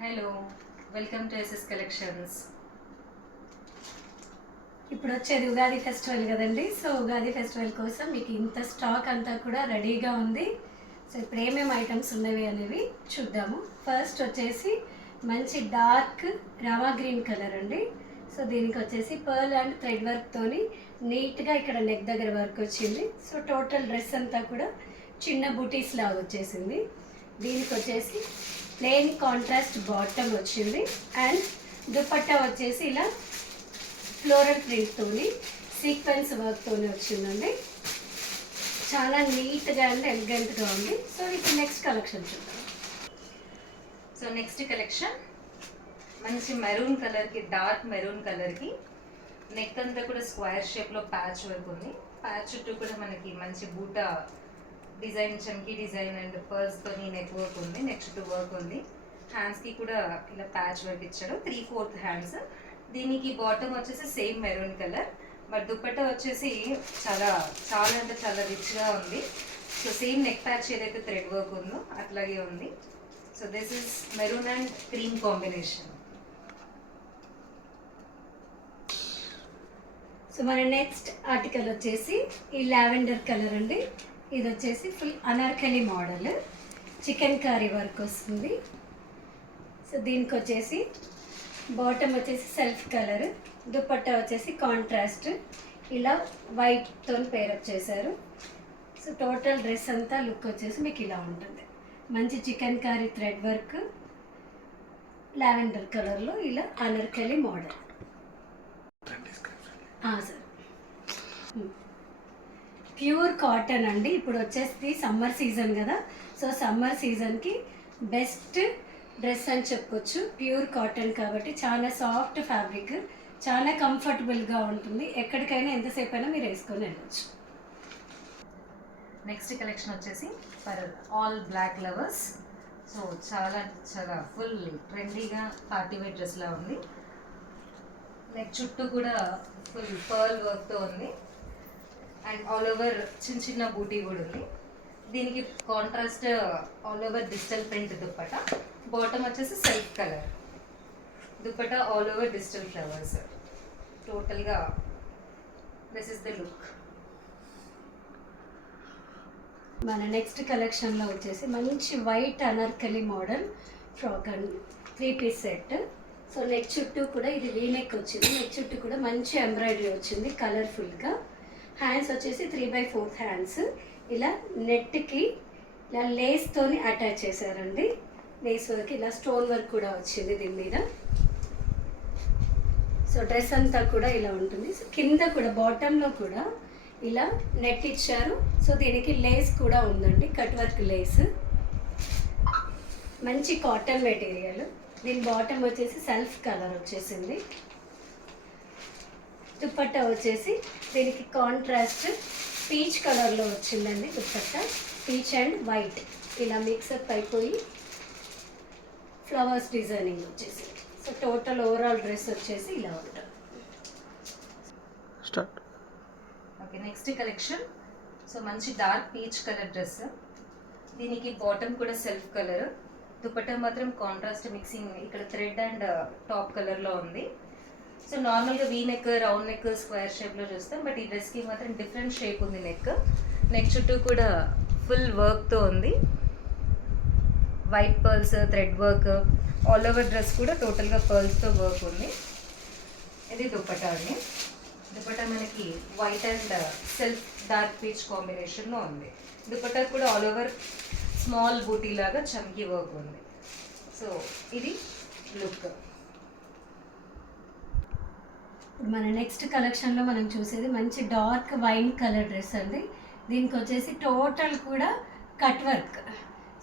Hello, welcome to SS collections. ఇప్పుడు వచ్చేది Ugadi festival కదండి. సో ఉగాది ఫెస్టివల్ కోసం మీకు ఇంత స్టాక్ అంతా కూడా రెడీగా ఉంది. సో ఇప్పుడు ఏమేమి ఐటమ్స్ ఉన్నవి అనేవి చూద్దాము. ఫస్ట్ వచ్చేసి మంచి డార్క్ రామా గ్రీన్ కలర్ అండి. సో దీనికి వచ్చేసి పర్ల్ అండ్ థ్రెడ్ వర్క్తోని నీట్గా ఇక్కడ నెక్ దగ్గర వర్క్ వచ్చింది. సో టోటల్ డ్రెస్ అంతా కూడా చిన్న బూటీస్ లాగా వచ్చేసింది. దీనికి వచ్చేసి ప్లెయిన్ కాంట్రాస్ట్ బాటమ్ వచ్చింది అండ్ దుపట్టా వచ్చేసి ఇలా ఫ్లోరల్ ప్రింట్తోని సీక్వెన్స్ వర్క్తోని వచ్చిందండి. చాలా నీట్గా అండ్ ఎలిగెంట్గా ఉంది. సో ఇప్పుడు నెక్స్ట్ కలెక్షన్ చూద్దాం. సో నెక్స్ట్ కలెక్షన్ మంచి మెరూన్ కలర్కి, డార్క్ మెరూన్ కలర్కి నెక్ అంతా కూడా స్క్వేర్ షేప్లో ప్యాచ్ వర్క్ ఉంది. ప్యాచ్ చుట్టూ కూడా మనకి మంచి బూటా డిజైన్, చమ్కీ డిజైన్ అండ్ పర్ల్స్తోని నెక్ వర్క్ ఉంది. నెక్ చుట్టూ వర్క్ ఉంది. హ్యాండ్స్కి కూడా ఇలా ప్యాచ్ వర్క్ ఇచ్చాడు, 3/4 హ్యాండ్స్. దీనికి బాటమ్ వచ్చేసి same maroon colour, but dupatta వచ్చేసి చాలా చాలా అంటే చాలా రిచ్గా ఉంది. సో సేమ్ నెక్ ప్యాచ్ ఏదైతే థ్రెడ్ వర్క్ ఉందో అట్లాగే ఉంది. So this is maroon and cream combination. So మన నెక్స్ట్ ఆర్టికల్ వచ్చేసి ఈ లావెండర్ కలర్ అండి. ఇది వచ్చేసి full Anarkali model, chicken curry work వస్తుంది. సో దీనికి వచ్చేసి బాటమ్ వచ్చేసి సెల్ఫ్ కలర్, దుపట్టా వచ్చేసి కాంట్రాస్ట్ ఇలా వైట్తో పేరప్ చేశారు. సో టోటల్ డ్రెస్ అంతా లుక్ వచ్చేసి మీకు ఇలా ఉంటుంది. మంచి chicken curry thread work lavender కలర్లో ఇలా Anarkali model. Sir pure cotton అండి. ఇప్పుడు వచ్చేసి సమ్మర్ సీజన్ కదా. సో సమ్మర్ సీజన్కి బెస్ట్ డ్రెస్ అని చెప్పొచ్చు. ప్యూర్ కాటన్ కాబట్టి చాలా సాఫ్ట్ ఫ్యాబ్రిక్, చాలా కంఫర్టబుల్గా ఉంటుంది. ఎక్కడికైనా ఎంతసేపు అయినా మీరు వేసుకొని వెళ్ళచ్చు. నెక్స్ట్ కలెక్షన్ వచ్చేసి for all black lovers. So చాలా చాలా ఫుల్ ట్రెండీగా పార్టీ వేర్ డ్రెస్లా ఉంది. నెక్ చుట్టూ కూడా ఫుల్ పర్ల్ వర్క్తో ఉంది అండ్ ఆల్ ఓవర్ చిన్న చిన్న బూటీ కూడా ఉంది. దీనికి contrast all over digital print dupatta. Bottom వచ్చేసి self colour, dupatta all over digital flowers. టోటల్గా దిస్ ఇస్ ద లుక్. మన నెక్స్ట్ కలెక్షన్లో వచ్చేసి మంచి white anarkali model frock and 3 piece set. So neck చుట్టూ కూడా ఇది వీ నెక్ వచ్చింది. నెక్ చుట్టూ కూడా మంచి ఎంబ్రాయిడరీ వచ్చింది కలర్ఫుల్గా. హ్యాండ్స్ వచ్చేసి 3/4 హ్యాండ్స్ ఇలా నెట్కి ఇలా లేస్తోని అటాచ్ చేశారండి. లేస్ వర్క్ ఇలా స్టోన్ వర్క్ కూడా వచ్చింది దీని మీద. సో డ్రెస్ అంతా కూడా ఇలా ఉంటుంది. సో కింద కూడా బాటంలో కూడా ఇలా నెట్ ఇచ్చారు. సో దీనికి లేస్ కూడా ఉందండి, కట్ వర్క్ లేస్. మంచి కాటన్ మెటీరియల్. దీని బాటమ్ వచ్చేసి సెల్ఫ్ కలర్ వచ్చేసింది. దుపట్టా వచ్చేసి దీనికి కాంట్రాస్ట్ పీచ్ కలర్లో వచ్చిందండి. దుపట్టా పీచ్ అండ్ వైట్ ఇలా మిక్సప్ అయిపోయి ఫ్లవర్స్ డిజైనింగ్ వచ్చేసి. సో టోటల్ ఓవరాల్ డ్రెస్ వచ్చేసి ఇలా ఉంటుంది. Okay, next collection. సో మంచి డార్క్ పీచ్ కలర్ డ్రెస్. దీనికి బాటమ్ కూడా సెల్ఫ్ కలర్, దుపట్టా మాత్రం కాంట్రాస్ట్ మిక్సింగ్ ఇక్కడ థ్రెడ్ అండ్ టాప్ కలర్లో ఉంది. సో నార్మల్గా V neck, round neck, square షేప్లో చూస్తాం, బట్ ఈ డ్రెస్కి మాత్రం డిఫరెంట్ షేప్ ఉంది. నెక్ చుట్టూ కూడా ఫుల్ వర్క్తో ఉంది. White pearls, thread work, all over dress కూడా టోటల్గా పర్ల్స్తో వర్క్ ఉంది. ఇది దుపట్టా అండి. దుపట్టా మనకి white and self dark peach కాంబినేషన్లో ఉంది. దుపట్టా కూడా ఆల్ ఓవర్ స్మాల్ బూటీ లాగా చమ్కీ వర్క్ ఉంది. సో ఇది లుక్. మన నెక్స్ట్ కలెక్షన్లో మనం చూసేది మంచి డార్క్ వైన్ కలర్ డ్రెస్ అండి. దీనికి వచ్చేసి టోటల్ కూడా కట్ వర్క్.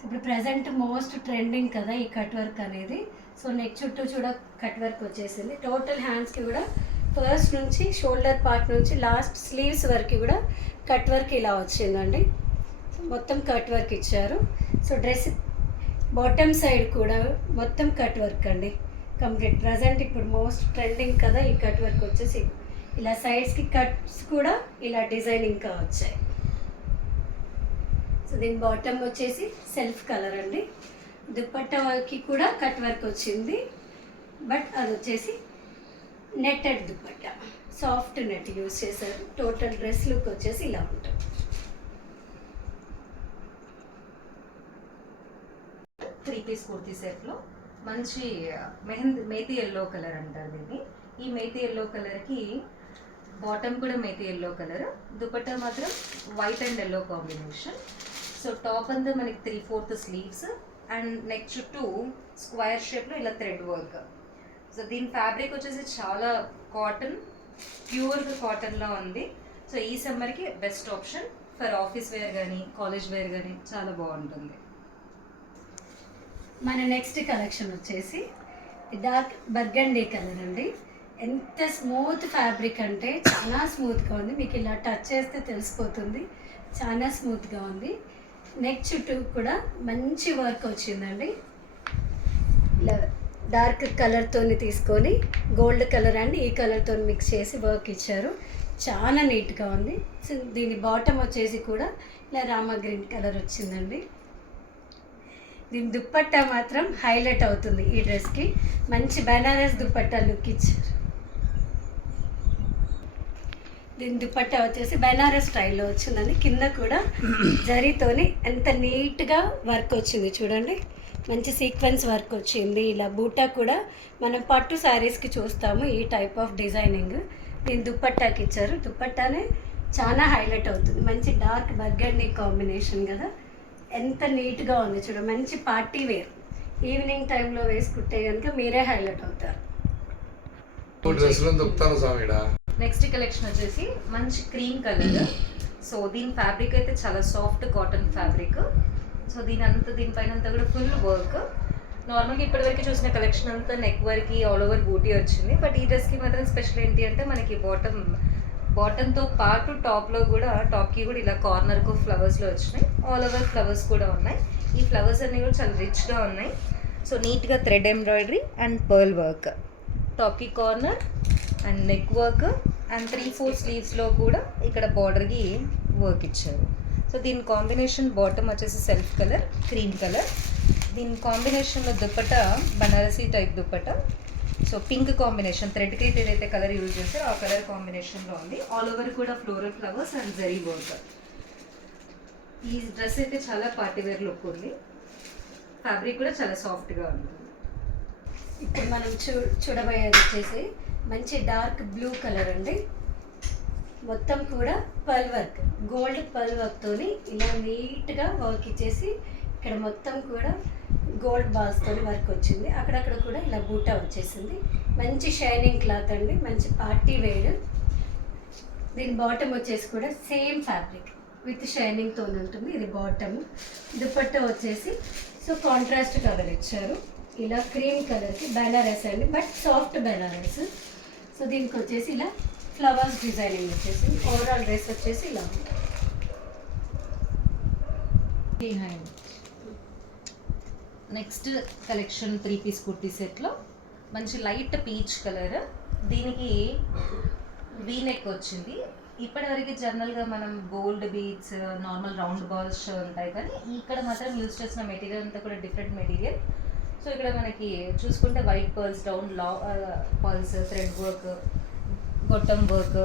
ఇప్పుడు ప్రజెంట్ మోస్ట్ ట్రెండింగ్ కదా ఈ కట్ వర్క్ అనేది. సో నెక్ చుట్టూ కూడా కట్ వర్క్ వచ్చేసింది. టోటల్ హ్యాండ్స్కి కూడా ఫస్ట్ నుంచి షోల్డర్ పార్ట్ నుంచి లాస్ట్ స్లీవ్స్ వరకు కూడా కట్ వర్క్ ఇలా వచ్చిందండి. సో మొత్తం కట్ వర్క్ ఇచ్చారు. సో డ్రెస్ బాటమ్ సైడ్ కూడా మొత్తం కట్ వర్క్ అండి కంప్లీట్. ప్రజెంట్ ఇప్పుడు మోస్ట్ ట్రెండింగ్ కదా ఈ కట్ వర్క్ వచ్చేసి. ఇలా సైడ్స్కి కట్స్ కూడా ఇలా డిజైనింగ్గా వచ్చాయి. సో దీని బాటమ్ వచ్చేసి సెల్ఫ్ కలర్ అండి. దుపట్టాకి కూడా కట్ వర్క్ వచ్చింది, బట్ అది వచ్చేసి netted dupatta, soft net use చేశారు. టోటల్ డ్రెస్ లుక్ వచ్చేసి ఇలా ఉంటుంది. త్రీ పీస్ కుర్తీ సెట్లో మంచి మేతి ఎల్లో కలర్ అంటారు దీన్ని. ఈ మేతి ఎల్లో కలర్కి బాటమ్ కూడా మేతి ఎల్లో కలర్, దుపట్టా మాత్రం white and yellow combination. So top అంతా మనకి 3/4 స్లీవ్స్ అండ్ నెక్ చుట్టూ స్క్వేర్ షేప్లో ఇలా థ్రెడ్ వర్క్. సో దీని ఫ్యాబ్రిక్ వచ్చేసి చాలా కాటన్, ప్యూర్గా కాటన్లో ఉంది. సో ఈ సమ్మర్కి best option for office wear కానీ కాలేజ్ వేర్ కానీ చాలా బాగుంటుంది. మన నెక్స్ట్ కలెక్షన్ వచ్చేసి డార్క్ బర్గండీ కలర్ అండి. ఎంత స్మూత్ ఫ్యాబ్రిక్ అంటే చాలా స్మూత్గా ఉంది, మీకు ఇలా టచ్ చేస్తే తెలిసిపోతుంది, చాలా స్మూత్గా ఉంది. నెక్ చుట్టూ కూడా మంచి వర్క్ వచ్చిందండి. ఇలా డార్క్ కలర్తో తీసుకొని గోల్డ్ కలర్ అండ్ ఈ కలర్తో మిక్స్ చేసి వర్క్ ఇచ్చారు, చాలా నీట్గా ఉంది. సో దీని బాటమ్ వచ్చేసి కూడా ఇలా రామా గ్రీన్ కలర్ వచ్చిందండి. దీని దుప్పట్టా మాత్రం హైలైట్ అవుతుంది ఈ డ్రెస్కి, మంచి బనారస్ దుప్పట్టా లుక్ ఇచ్చారు. దీని దుపట్టా వచ్చేసి బనారస్ స్టైల్లో వచ్చిందండి. కింద కూడా జరీతోని ఎంత నీట్గా వర్క్ వచ్చింది చూడండి, మంచి సీక్వెన్స్ వర్క్ వచ్చింది. ఇలా బూటా కూడా మనం పట్టు శారీస్కి చూస్తాము ఈ టైప్ ఆఫ్ డిజైనింగ్, దీని దుపట్టాకి ఇచ్చారు. దుపట్టానే చాలా హైలైట్ అవుతుంది, మంచి డార్క్ బర్గండీ కాంబినేషన్ కదా, ఎంత నీట్గా ఉంది చూడ. మంచి పార్టీ వేర్ ఈవినింగ్ టైంలో వేసుకుంటే కనుక మీరే హైలైట్ అవుతారు. నెక్స్ట్ కలెక్షన్ వచ్చేసి మంచి క్రీమ్ కలర్. సో దీని ఫ్యాబ్రిక్ అయితే చాలా సాఫ్ట్ కాటన్ ఫ్యాబ్రిక్. సో దీనిపైన అంతా కూడా ఫుల్ వర్క్. నార్మల్గా ఇప్పటివరకు చూసిన కలెక్షన్ అంతా నెక్ వర్క్కి ఆల్ ఓవర్ బూటీ వచ్చింది, బట్ ఈ డ్రెస్కి మాత్రం స్పెషల్ ఏంటి అంటే మనకి బాటంతో పాటు టాప్కి కూడా ఇలా కార్నర్కు ఫ్లవర్స్లో వచ్చినాయి, ఆల్ ఓవర్ ఫ్లవర్స్ కూడా ఉన్నాయి. ఈ ఫ్లవర్స్ అన్నీ కూడా చాలా రిచ్గా ఉన్నాయి. సో నీట్గా thread embroidery and pearl work, టాప్కి corner and neck work and 3/4 స్లీవ్స్లో కూడా ఇక్కడ బార్డర్కి వర్క్ ఇచ్చారు. సో దీని కాంబినేషన్ బాటమ్ వచ్చేసి సెల్ఫ్ కలర్ క్రీమ్ కలర్, దీని కాంబినేషన్లో dupatta Banarasi type dupatta. So pink combination థ్రెడ్కి అయితే ఏదైతే కలర్ యూజ్ చేస్తారో ఆ కలర్ కాంబినేషన్లో ఉంది. ఆల్ ఓవర్ కూడా floral flowers and zari work. ఈ డ్రెస్ అయితే చాలా పార్టీవేర్ లుక్ ఉంది, ఫ్యాబ్రిక్ కూడా చాలా సాఫ్ట్గా ఉంటుంది. ఇప్పుడు మనం చూడబోయేది వచ్చేసి మంచి డార్క్ బ్లూ కలర్ అండి. మొత్తం కూడా పర్ల్ వర్క్, గోల్డ్ పర్ల్ వర్క్తోని ఇలా నీట్గా వర్క్ ఇచ్చేసి ఇక్కడ మొత్తం కూడా గోల్డ్ బాల్స్తో వర్క్ వచ్చింది. అక్కడక్కడ కూడా ఇలా బూటా వచ్చేసింది. మంచి షైనింగ్ క్లాత్ అండి, మంచి పార్టీ వేర్. దీని బాటమ్ వచ్చేసి కూడా సేమ్ ఫ్యాబ్రిక్ విత్ షైనింగ్తో ఉంటుంది. ఇది బాటమ్. దుపట్టా వచ్చేసి సో కాంట్రాస్ట్ కలర్ ఇచ్చారు, ఇలా క్రీమ్ కలర్కి బెనారస్ అండి, బట్ సాఫ్ట్ బెనారస్. సో దీనికి వచ్చేసి ఇలా ఫ్లవర్స్ డిజైనింగ్ వచ్చేసి ఓవరాల్ డ్రెస్ వచ్చేసి ఇలా ఉంటుంది. నెక్స్ట్ కలెక్షన్ 3 పీస్ కుర్తీ సెట్లో మంచి లైట్ పీచ్ కలర్, దీనికి వీ నెక్ వచ్చింది. ఇప్పటివరకు జనరల్గా మనం gold beads normal round balls ఉంటాయి, కానీ ఇక్కడ మాత్రం యూజ్ చేసిన మెటీరియల్ అంతా కూడా డిఫరెంట్ మెటీరియల్. సో ఇక్కడ మనకి చూసుకుంటే white pearls, round pearls, thread work, గొట్టం వర్క్,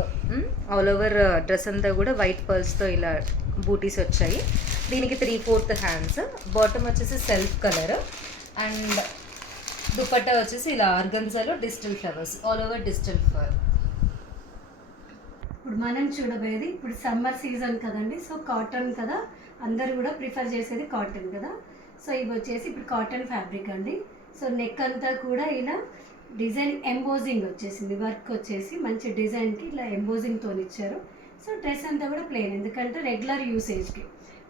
ఆల్ ఓవర్ డ్రెస్ అంతా కూడా వైట్ పర్ల్స్తో ఇలా బూటీస్ వచ్చాయి. దీనికి 3/4 హ్యాండ్స్, బాటమ్ వచ్చేసి సెల్ఫ్ కలర్ అండ్ దుపట్టా వచ్చేసి ఇలా ఆర్గన్జాలో digital flowers, all over digital flower. ఇప్పుడు మనం చూడబోయేది ఇప్పుడు సమ్మర్ సీజన్ కదండి, సో కాటన్ కదా, అందరు కూడా ప్రిఫర్ చేసేది కాటన్ కదా. సో ఇవి వచ్చేసి ఇప్పుడు కాటన్ ఫ్యాబ్రిక్ అండి. సో నెక్ అంతా కూడా ఇలా డిజైన్ ఎంబోజింగ్ వచ్చేసింది, వర్క్ వచ్చేసి మంచి డిజైన్కి ఇలా ఎంబోజింగ్తో ఇచ్చారు. సో డ్రెస్ అంతా కూడా ప్లెయిన్, ఎందుకంటే రెగ్యులర్ యూసేజ్కి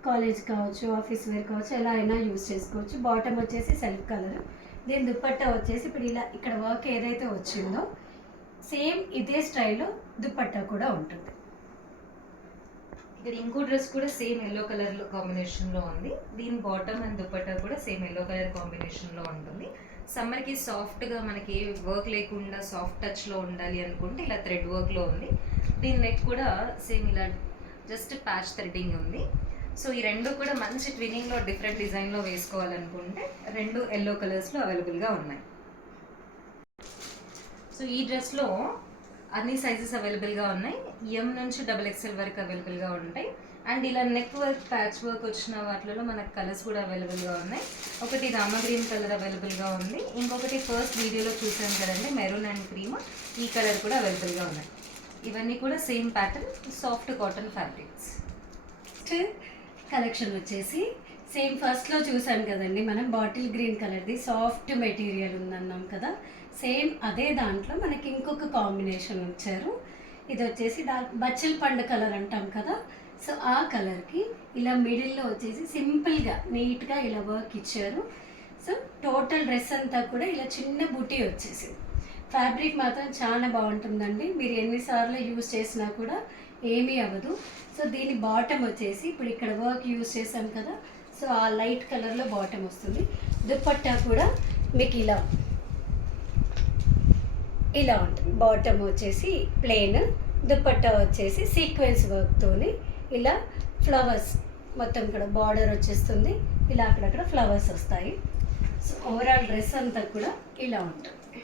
కాలేజ్ కావచ్చు, ఆఫీస్ వేర్ కావచ్చు, ఎలా అయినా యూజ్ చేసుకోవచ్చు. బాటమ్ వచ్చేసి సెల్ఫ్ కలర్. దీని దుపట్టా వచ్చేసి ఇప్పుడు ఇలా ఇక్కడ వర్క్ ఏదైతే వచ్చిందో సేమ్ ఇదే స్టైల్లో దుపట్టా కూడా ఉంటుంది. ఇక్కడ ఇంకో డ్రెస్ కూడా సేమ్ ఎల్లో కలర్ కాంబినేషన్లో ఉంది. దీని బాటమ్ అండ్ దుపట్టా కూడా సేమ్ ఎల్లో కలర్ కాంబినేషన్లో ఉంటుంది. సమ్మర్కి సాఫ్ట్గా మనకి వర్క్ లేకుండా సాఫ్ట్ టచ్లో ఉండాలి అనుకుంటే ఇలా థ్రెడ్ వర్క్లో ఉంది. దీని నెక్ కూడా సేమ్ ఇలా జస్ట్ ప్యాచ్ థ్రెడ్డింగ్ ఉంది. సో ఈ రెండు కూడా మంచి ట్విన్నింగ్లో డిఫరెంట్ డిజైన్లో వేసుకోవాలనుకుంటే రెండు ఎల్లో కలర్స్లో అవైలబుల్గా ఉన్నాయి. సో ఈ డ్రెస్లో అన్ని సైజెస్ అవైలబుల్గా ఉన్నాయి. ఎం నుంచి XXL వరకు అవైలబుల్గా ఉంటాయి. అండ్ ఇలా నెక్ వర్క్ ప్యాచ్ వర్క్ వచ్చిన వాటిలో మనకు కలర్స్ కూడా అవైలబుల్గా ఉన్నాయి. ఒకటి రామ గ్రీన్ కలర్ అవైలబుల్గా ఉంది, ఇంకొకటి ఫస్ట్ వీడియోలో చూసాం కదండి మెరూన్ అండ్ క్రీమ్, ఈ కలర్ కూడా అవైలబుల్గా ఉన్నాయి. ఇవన్నీ కూడా same pattern, soft cotton fabrics. Collection వచ్చేసి సేమ్ ఫస్ట్లో చూసాం కదండి మనం బాటిల్ గ్రీన్ కలర్ది సాఫ్ట్ మెటీరియల్ ఉందన్నాం కదా, సేమ్ అదే దాంట్లో మనకి ఇంకొక కాంబినేషన్ వచ్చారు. ఇది వచ్చేసి బచ్చల పండు కలర్ అంటాం కదా, సో ఆ కలర్కి ఇలా మిడిల్లో వచ్చేసి సింపుల్గా నీట్గా ఇలా వర్క్ ఇచ్చారు. సో టోటల్ డ్రెస్ అంతా కూడా ఇలా చిన్న బుటీ వచ్చేసింది. ఫ్యాబ్రిక్ మాత్రం చాలా బాగుంటుందండి, మీరు ఎన్నిసార్లు యూజ్ చేసినా కూడా ఏమీ అవ్వదు. సో దీని బాటమ్ వచ్చేసి ఇప్పుడు ఇక్కడ వర్క్ యూజ్ చేసాం కదా, సో ఆ లైట్ కలర్లో బాటమ్ వస్తుంది. దుపట్టా కూడా మీకు ఇలా ఉంటుంది. బాటమ్ వచ్చేసి ప్లెయిన్, దుపట్టా వచ్చేసి సీక్వెన్స్ వర్క్తోని ఇలా ఫ్లవర్స్ మొత్తం కూడా బార్డర్ వచ్చేస్తుంది, ఇలా అక్కడక్కడ ఫ్లవర్స్ వస్తాయి. సో ఓవరాల్ డ్రెస్ అంతా కూడా ఇలా ఉంటుంది,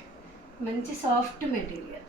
మంచి సాఫ్ట్ మెటీరియల్.